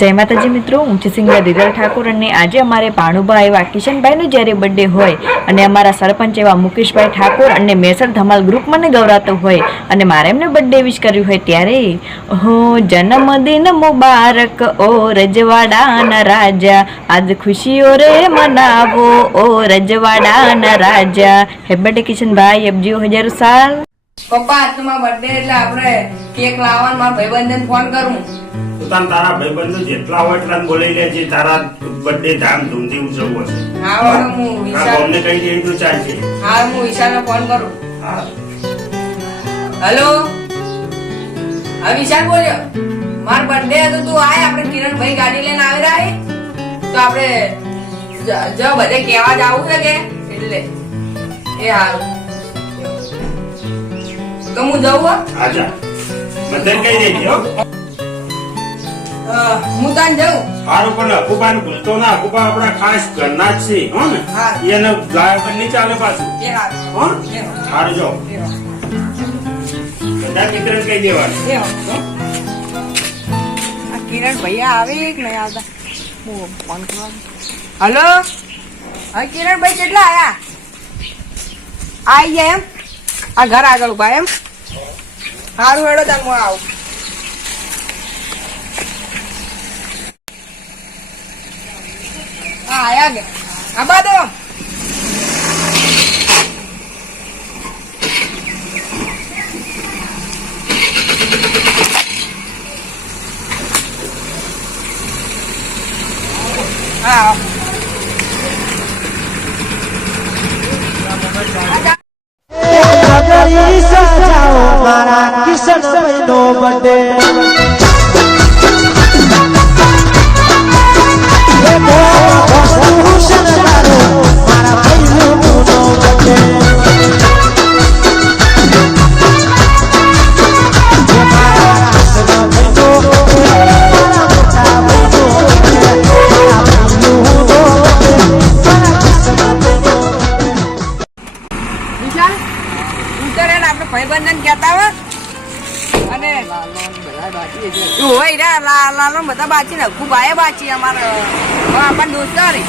જય માતાજી મિત્રો, હું છું સિંગર રીરલ ઠાકોર અને આજે અમારે ભાણુભા એવા કિશનભાઈનો જ્યારે બર્થડે હોય અને અમારા સરપંચ એવા મુકેશભાઈ ઠાકોર અને મેસર ધમાલ ગ્રુપ મને ગૌરાતો હોય અને મારે એમને બર્થડે વિશ કર્યું હોય ત્યારે, હો જન્મદિન મુબારક, ઓ રજવાડાના રાજા, આજ ખુશીઓ રે મનાવો, ઓ રજવાડાના રાજા. હે બર્થડે કિશનભાઈ એફજીઓ હજારો સાલ. પપ્પા, આજનો બર્થડે એટલે આપણે કેક લાવવાનું, મારા ભાઈબંધને ફોન કરું. પોતાના તારા ભાઈબંધો જેટલા હોય એટલા બોલાવી લે જે તારા બર્થડે ધામધૂમથી ઉજવવો છે. હા હું આ અમને કહી દે તો ચાલશે? હા હું વિશાલને ફોન કરું. હા. હેલો હા વિશાલ બોલ્યો. મારો બર્થડે હતો તું આય આપણે કિરણભાઈ ગાડી લઈને આવી રહ્યા તો આપણે જ- જો બધે કહેવા જાવું છે કે? એટલે એ હારું. તો હું જવું હા. જા. બધે કહી દેજે હો તાન જઉં? સારું પણ અકુબાને ભૂલતો ના. અકુબા આપણા ખાસ ઘરના જ છે હો ને? એને પર નહીં ચાલે પાછું. હો સારું જો. બધા દીકરાને કહી દેવાનું. કિરણ ભૈયા આવે કે નહીં આવતા. હું ફોન કરવા હલો? હા કિરણભાઈ કેટલા આયા? આઈ ગયા એમ? આ ઘર આગળ ઊભા એમ? સારું હેડો તાર હું આવું. આયા ગયા આબા દો સજાઓ મારા કિશનભાઈનો બર્થડે બધા બાચી ને ખૂબ આયા બાચી અમારે. હવે આપણને દોસ્તો રે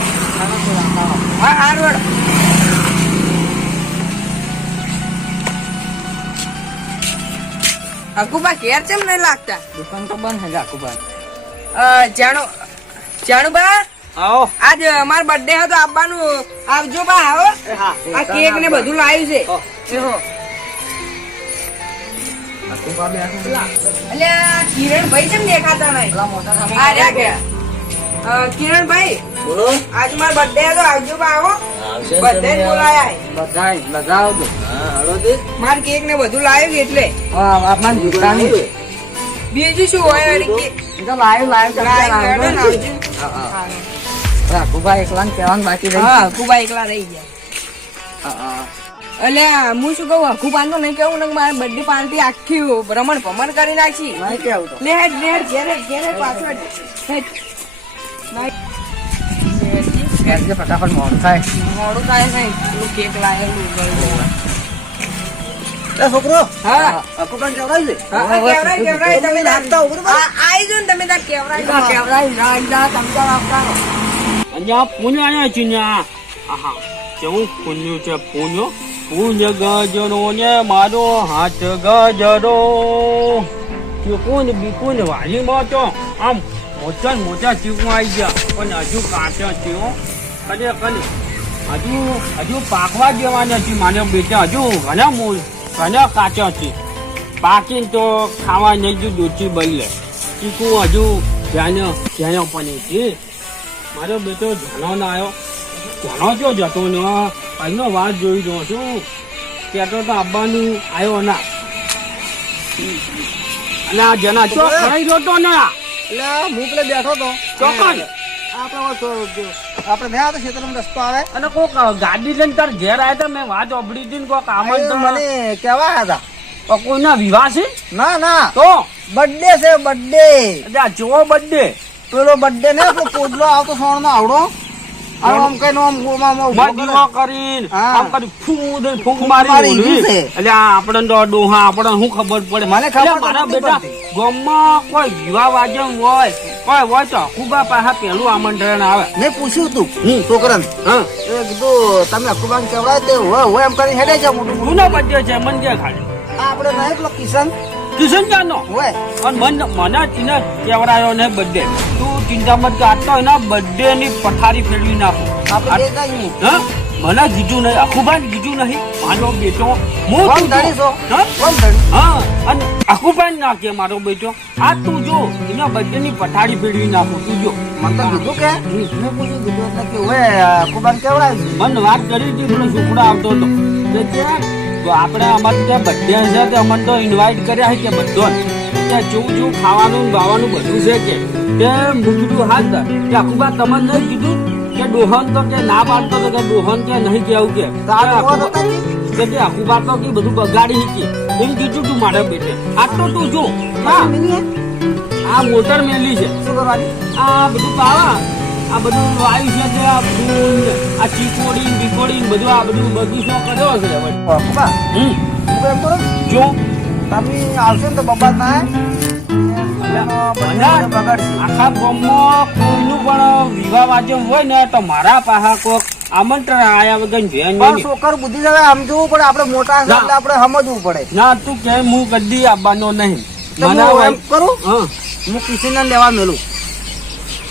હા હારું હેડો. હકુબા ઘેર ચેમ નહીં લાગતા? દુકાન તો બંધ છે જાકુબા અ, જાણો જાણુબા આવો. આજ અમાર બર્થડે હતો આવવાનું આવજો બા આવો આ કેક ને બધું લાવ્યું છે. કિરણભાઈ કેમ દેખાતા નહીં આ રહ્યા કિરણભાઈ આજ મારો બર્થડે હતો આવજો આવો બધાને બોલાયા બધા બધા આવજો હા દે માર કેક ને બધું લાવ્યું એટલે બીજું શું હોય હા. એકલા ને કહેવાનું બાકી રહી હા એકલા રહી ગયા હા હા અલ્યા હું શું કહું? હકુબા તો નહીં કેવું ને મારે બર્થડે પાર્ટી આખી ભ્રમણ ભમણ કરી નાખી. નહીં કેવું તો. લે હેડ લે ઘેરે ઘેરે પાછળ. હેડ. ફટાફટ મોડું થાય. મોડું થાય નહીં. કેક લાયેલું છોકરો હા. કેવડાય, કેવડાય, તમે નાખતા ઊભો આઈ જો ને તમે તાર કેવડાય. કેવડાય જા જા તમતા આપવાનો અહીંયા પુણ્ય છે આહા કેવું પુણ્ય છે પુણ્ય? પુણ્ય ગજરો ને મારો હાથ ગજરો. ચીકુન બીકુન વાલીમાં તો આમ મોટા મોટા ચીકુ આવી ગયા. પણ હજુ કાચા ચીઓ કદે કદે હજુ હજુ પાકવા દેવાના છે માને બેટા. હજુ ઘણા મૂળ, ઘણા કાચા છે. પાકીને તો ખાવા નહીં જો દૂધી બદલે. ચીકુ હજુ ધ્યાન ધ્યાન પણ છે. મારો બેટો જાનો ના આવ્યો જાનો જો જતો ને આજનો વાત જોઈ રહ્યો છું. કહેતો તો આવવાનું આવ્યો ના. અને આ જના ચો ખરાઈ રહ્યો તો ને. એટલે હું પેલે બેઠો તો ચોકન આપણે આપણે ત્યાં ક્ષેત્રમાં રસ્તો આવે. અને કોક ગાડી લઈને તાર ઘેર આવ્યા મેં વાત સાંભળી હતી કોક મને કેવા હતા. કોઈના વિવાહ છે? ના ના. તો? બર્થડે છે બર્થડે જેવો બર્થડે પેલો બર્થડે ને પોદલો આવતો સોણ નો આવડો. આમ કઈ આમ કરે. કરીને આમ કરી ફૂંક મારી. એટલે તો ડોહા આપણને શું ખબર પડે? મને ખબર મારા બેટા ગામમાં કોઈ વિવાહ વાજમ હોય કોઈ હોય તો અકુબા પાછા પેલું આમંત્રણ આવે. મેં પૂછ્યું તું છોકરાને. હા. એ કીધું તમે અકુબાન કેવડાય તે હોય હોય એમ કરીને હેડે છે મોટું છે? મન ખાલી. આપણે નહીં પેલો કિશન. કિશન ચાનો હોય. અને મન મને કેવડાયો ને બધે. તું ચિંતા મત કે આટલો એના બર્થડે ની પથારી ફેરવી નાખું. મને કીધું નહીં. આખુભાઈ કીધું નહીં મારો બેટો હું હા? અને આખુભાઈ ના કે મારો બેટો. આ તું જો એના બર્થડે ની પથારી ફેરવી નાખો તું જો. મને કીધું કે વાત કરી હતી પેલો છોકરો આવતો હતો. આપણે અમારે ત્યાં બર્થડે છે અમને તો ઇન્વાઇટ કર્યા છે કે બધો જેવું ખાવાનું ગાવાનું બધું છે કે. તે કીધું હા કે અખુબા તમને નહીં કીધું કે ડોહન તો કે ના પાડતો તો કે ડોહન કે નહીં કેવું કે. કે? કે અખુબા તો કે બધું બગાડી શીખી એમ કીધું તું મારા બેટે. આ તો તું જો. આ મોટર મેલી છે. શું કરવાની? આ બધું પાવા. આ બધું આવ્યું છે તે આ ફૂલ આ ચીકોડી બીકોડી બધું આ બધું બગીચો કર્યો છે હમ. જો. તમે આવશો ને તો બબાદ ના આખા ગામમાં કોઈનું પણ વિવાહ વાજમ હોય ને તો મારા કોક આમંત્રણ આયા વગર નહીં. છોકર બુદ્ધિ હવે સમજવું પડે આપણે મોટા છે એટલે આપણે સમજવું પડે. ના તું કે હું કદી આવવાનો નહીં. મને એમ કરું? હા. હું કિશનને લેવા મેલું.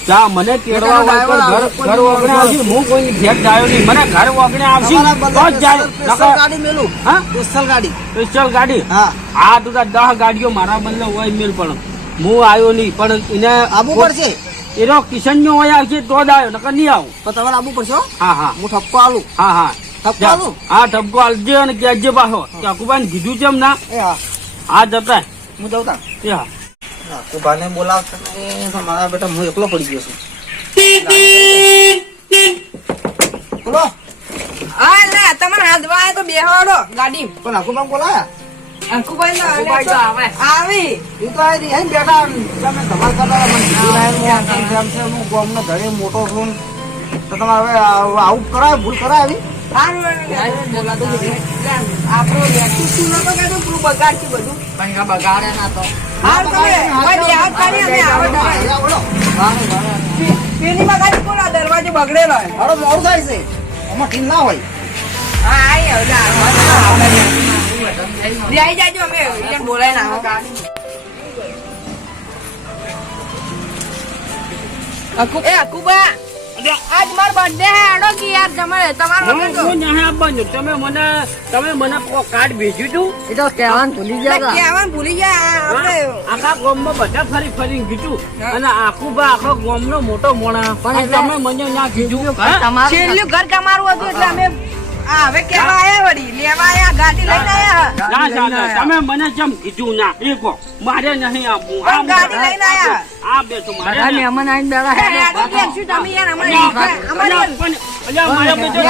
જા મને તેડવા હોય તો ઘર ઘર વગણે આવશે. હું કોઈ ઘેર જાયો નહીં. મને ઘર વગણે આવશે. તો જ જાય સ્પેશિયલ ગાડી મેલું. હા? સ્પેશિયલ ગાડી. સ્પેશિયલ ગાડી? હા. આ તો દહ ગાડીઓ મારા બદલે હોય મેલ પણ. હું આવ્યો નહીં. પણ એને આબુ પડશે? એનો કિશન નો હોય આવશે તો જ આવ્યો. નકર નહીં આવું. તો તમારે આબુ પડશે હા? હા હું. ઠપકો આલું. હા હા. ઠપકો આલું? હા ઠપકો આલજે અને કહેજે પાછો. અકુબાને કીધું છે એમ ના? આ હા. જતા. હું એ હા. કુબાને બોલાવતા ને? મારા બેટા હું એકલો પડી ગયો છું. બોલો. હા લે તમારે હાથમાં આવે તો બેહવાડો. ગાડી. પણ અકુબાન બોલાયા? અંકુભાઈ ના અંકુભાઈ તો આવે. આવી. એ તો આ રહી. બેટા તમે ધમાલ કરતા મને હું આમ તેમ તેમ છે, હું ગામનો ધડે મોટો છું તો તમારે હવે આવું કરાય ભૂલ કરાય આવી? આપણો બગાડશે બધું. પણ બગાડે ના તો. હાલ તમે કોઈ બેહાડ કરી અને આવો. બોલો. પેલી માં ખાલી આ દરવાજો બગડેલો હે? હાલો, મોડું થાય છે આમાં ટીમ ના હોય હા આઈ હવે લા, બેહી જાજો અમે એને બોલાઈને આવો અકુ- એ અકુબા આજ મારો બર્થડે હે આડો કે યાર તમારે તમારો હું વગર તો- હું નહીં આપવાનું તમે મને તમે મને કાર્ડ ભેજ્યું તું? એ તો કહેવાનું ભૂલી ગયા કહેવાનું ભૂલી ગયા આપણે આખા ગામમાં બધા ફરી ફરી કીધું. અને આખું બા આખો ગામનો મોટો મોણા. પણ તમે મને ના કીધું? છેલ્લું ઘર કમારું હતું એટલે અમે હવે કેવા આયા વળી? લેવા આયા? ગાડી લઈને આયા? ના ચાલે તમે મને કેમ કીધું ના એ કહો મારે નહીં આપવું. આ ગાડી લઈને આયા. આ બે તો મારે બધા મહેમાન. યાદો કે શું તમે યાર અમારી અલ્યા, પણ- અલ્યા, મારા તમે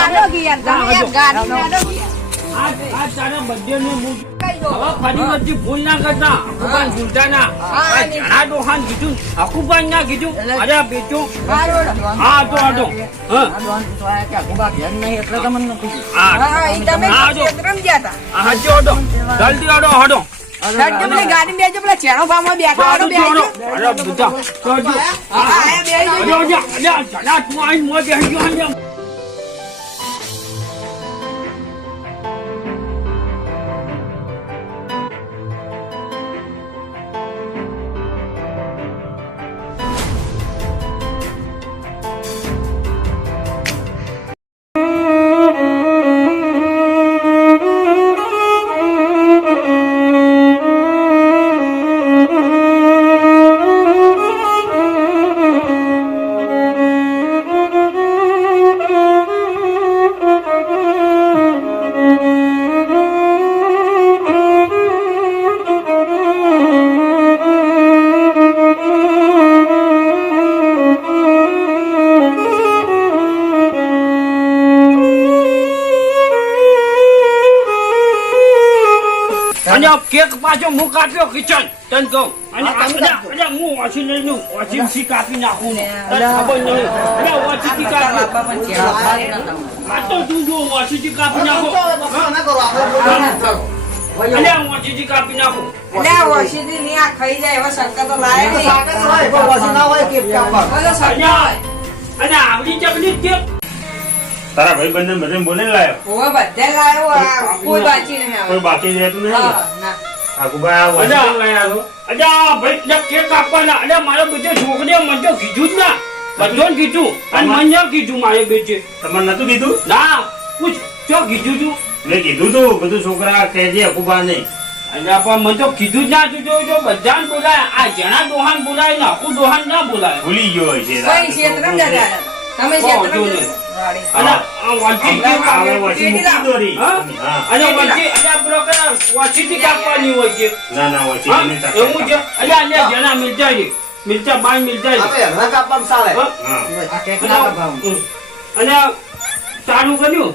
યાર ગાડી યાદો કે આ આ તારા birthday નું મૂળ- હવે ફરી વખતે ભૂલ ના કરતા અકુબાન ભૂલતા ના આ જણા ડોહાન કીધું અકુબાન ના કીધું અરે બેટો હા તો આટો હા આ ડોન પૂછવાયા કે અકુબા ઘેર નહીં એટલે તમને આ કેક પાછો હું કાપ્યો કિચન તને કહું અને અરે, હું વાંચી લઈ લઉં વાંચી સી કાપી નાખું તને ખબર નહીં અરે વાંચી થી કાપી આ તો તું જો વાંચી થી કાપી નાખો. ના કરો આપણે અલ્યા મોચીથી કાપી નાખું. એટલે આ ની આ ખાઈ જાય એવા સરકાર તો લાવે નહીં. હોય, ના હોય કે કાપડ. બધો સરકાર અલ્યા હોય. અને આવડી છે તારા ભાઈ બંધ બધે બોલે લાયો. ઓવે બધે લાવ્યો કોઈ બાકી નહીં કોઈ બાકી રહેતું નહીં હા, ના. આગુબા આ અલ્યા. વસ્તુ લઈ આવ્યો. અલ્યા ભાઈ લે કેક કાપવાના અલ્યા મારા બીજે છોકરીએ મને તો કીધું ના. બધોને કીધું. અને મને કીધું મારે બીજે તમારે નતું કીધું? ના પૂછ ક્યાં કીધું તું? મેં કીધું તું બધું છોકરા કહેજે અકુબા નહીં અલ્યા પણ મને તો કીધું જ ના તું જો જો બધાને બોલાય. આ જણા દોહાન બોલાય ને આખું દોહાન ના બોલાય. ભૂલી ગયો છે તમે વાંધો વાળી. અને આ વાંચી. દોરી. અને વાંચી પેલો પેલા વાંચીથી કાપવાની હોય છે. ના ના તક એવું છે? અલ્યા અલ્યા જણા મિલતા છે મિલતા બાય મિલતા આ છે તો એમને કાપવામાં ચાલે. આ કેક ના કાપવા. અને ચાલુ કર્યું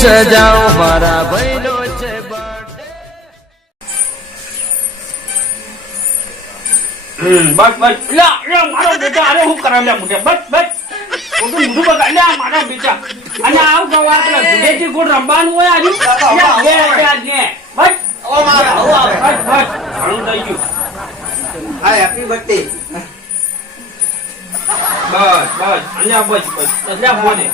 સજાઓ મારા ભાઈનો છે બસ બસ. મારો બેટા અરે હું મુજે બસ બસ. મોટું બગા મારા બેટા. અને આવ પેલા હોય આજુ? લે લે લે બસ. ઓ મારે, આવું આવે. બસ બસ. ઘણું થઈ ગયું. હા, હેપી birthday. બસ બસ. અલ્યા બસ બસ. લ્યા બોલે.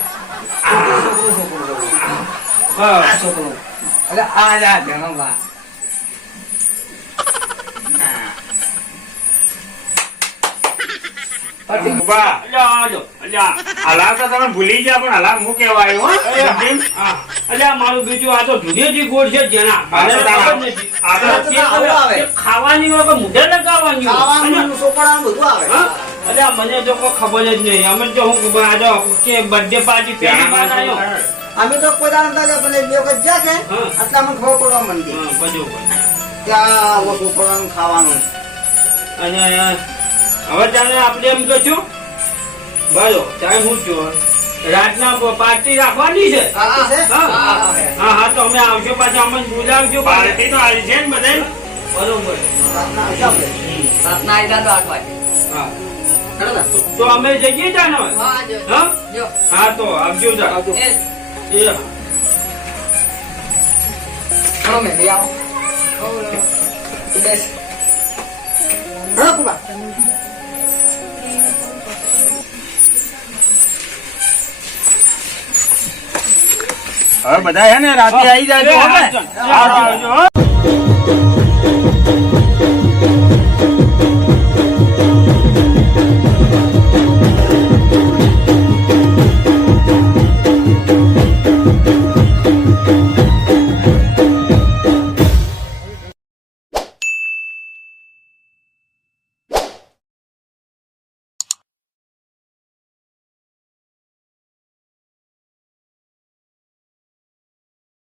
એટલે આ જા ભૂલી ગયા પણ હલાક હું કેવા આવ્યો હો. હા અલ્યા મારું બીજું આ તો જુદેજી ગોળ છે જેના. ખાવાની હોય મુઢે લગાવવાની? અલ્યા. મને તો કોઈ ખબર જ નહીં. અમે તો હું આજે આ જો કે બર્થડે પાર્ટી પહેલી વાર આવ્યો. અમે તો કોઈ દાડો નતા પણ એક બે વખત જ્યાં છે. એટલે અમે ખબર પડવા બધું. ત્યાં વસ્તુ પડવાનું ખાવાનું. અને હવે ચાલે આપણે એમ તો છું બોલો ટાઈમ હું છું રાતના પાર્ટી રાખવાની છે? હા, હા હા હા. તો અમે આવશો પાછા અમને બોલાવજો પાર્ટી તો આવી છે ને બધે બરોબર. રાતના આવજો આપણે. રાતના આયતા તો આઠ વાગે. હા. તો અમે જઈએ ત્યાં હા, તો આવજો તા. એ, એ હા. ઘણો મેલી આવો. બેસ. હેડો, કુબા. હવે બધા હે ને રાતે આવી જાય તો હવે. આવજો.